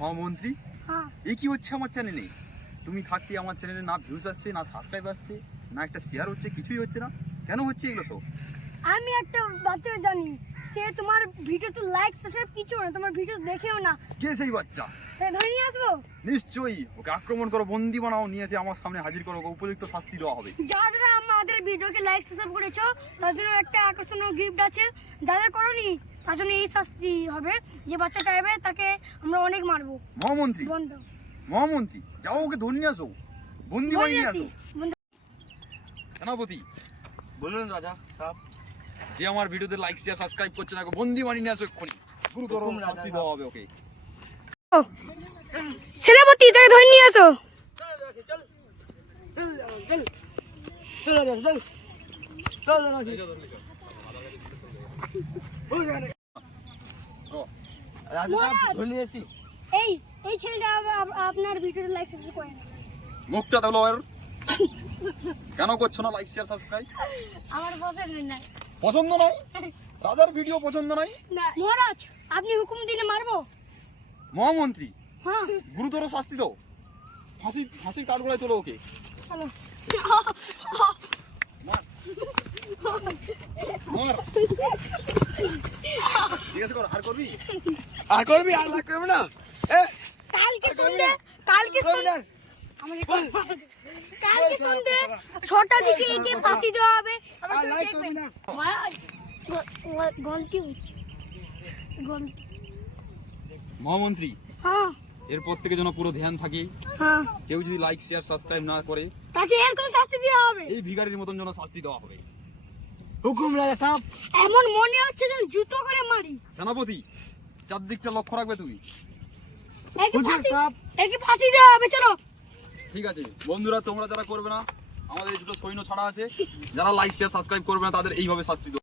মহামন্ত্রী হ্যাঁ এই কি হচ্ছে আমার চ্যানেলে? তুমি থাকতে আমার চ্যানেলে না ভিউজ আসছে, না সাবস্ক্রাইব আসছে, না একটা শেয়ার হচ্ছে, কিছুই হচ্ছে না। কেন হচ্ছে এগুলো সব? আমি একটা বাচ্চা জানি, সে তোমার ভিডিও তো লাইক সাবস্ক্রাইব কিছু না, তোমার ভিডিও দেখেও না। কে সেই বাচ্চা? তাই ধরে নিয়ে আসবো। নিশ্চয়ই ওকে আক্রমণ করো, বন্দি বানাও, নিয়ে এসে আমার সামনে হাজির করো, ওকে উপযুক্ত শাস্তি দেওয়া হবে। যারা যারা আমাদের ভিডিওকে লাইক সাবস্ক্রাইব করেছো তার জন্য একটা আকর্ষণীয় গিফট আছে, যারা করোনি তার জন্য এই শাস্তি হবে। যে বাচ্চাটা আসবে তাকে আমরা অনেক মারবো। মহামন্ত্রী বন্ধ মহামন্ত্রী যাও, ওকে ধরে নিয়ে আসো, বন্দি বানিয়ে নিয়ে আসো। সেনাপতি বলুন রাজা সাহেব। যে আমার ভিডিওতে লাইক শেয়ার সাবস্ক্রাইব করছে না, ওকে বন্দি বানিয়ে নিয়ে আসো এক্ষুনি। গুরুতর হুকুম রাজা শাস্তি দেওয়া হবে ওকে। সেনাপতি তাকে ধরে নিয়ে আসো। এই এই ছেলেটা আপনার ভিডিওতে লাইক সাবস্ক্রাইব করে না। মুখটা তোলো এর। কেন করছো না লাইক শেয়ার সাবস্ক্রাইব? আমার পছন্দ না। পছন্দ নাই? রাজার ভিডিও পছন্দ নাই? না মহারাজ, আপনি হুকুম দিলে মারবো। মহামন্ত্রী হ্যাঁ গুরুতর শাস্তি দাও, ফাঁসির কাঠগড়ায় তোলো ওকে। চলো। মার। মার। ঠিক আছে কর, আর করবি? আর করবি? আর লাগ করবি না? কালকে সন্ধ্যে কালকে সন্ধ্যে 6টার দিকে একে ফাঁসি দেওয়া হবে। আর লাইক করবি না? মহারাজ গলতি হচ্ছে, গলতি। মহামন্ত্রী হ্যাঁ এরপর থেকে যেন পুরো ধ্যান থাকে, হ্যাঁ, কেউ যদি লাইক শেয়ার সাবস্ক্রাইব না করে তাকে এরকম শাস্তি দেওয়া হবে। এই ভিখারির মতন যেন শাস্তি দেওয়া হবে। হুকুম রাজা সাহেব। এমন মনে হচ্ছে যেন জুতো করে মারি। সেনাপতি চারদিকটা লক্ষ্য রাখবে তুমি। হুজুর সাহেব। একে ফাঁসি দেওয়া হবে, চলো। ঠিক আছে বন্ধুরা, তোমরা যারা করবে না, আমাদের এই দুটো সৈন্য ছাড়া আছে, যারা লাইক শেয়ার সাবস্ক্রাইব করবে না তাদের এইভাবে শাস্তি দেবো।